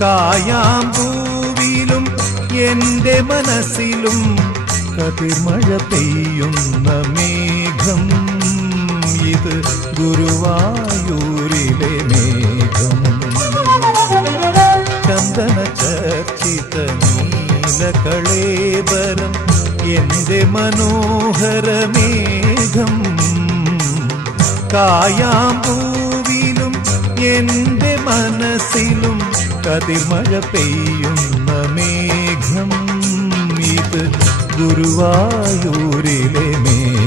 കായാമ്പൂവിലും എൻ്റെ മനസ്സിലും കതിർമഴ പെയ്യുന്ന മേഘം. ഇത് ഗുരുവായൂരിലെ മേഘം. ചന്ദന ചർച്ചിത നീലകളേബരം എൻ്റെ മനോഹരമേഘം. കായാമ്പൂവിലും എൻ്റെ മനസ്സിലും കതിർമഴ പെയ്യുന്ന മേഘം. ഇത് ഗുരുവായൂരിലെ മേഘം.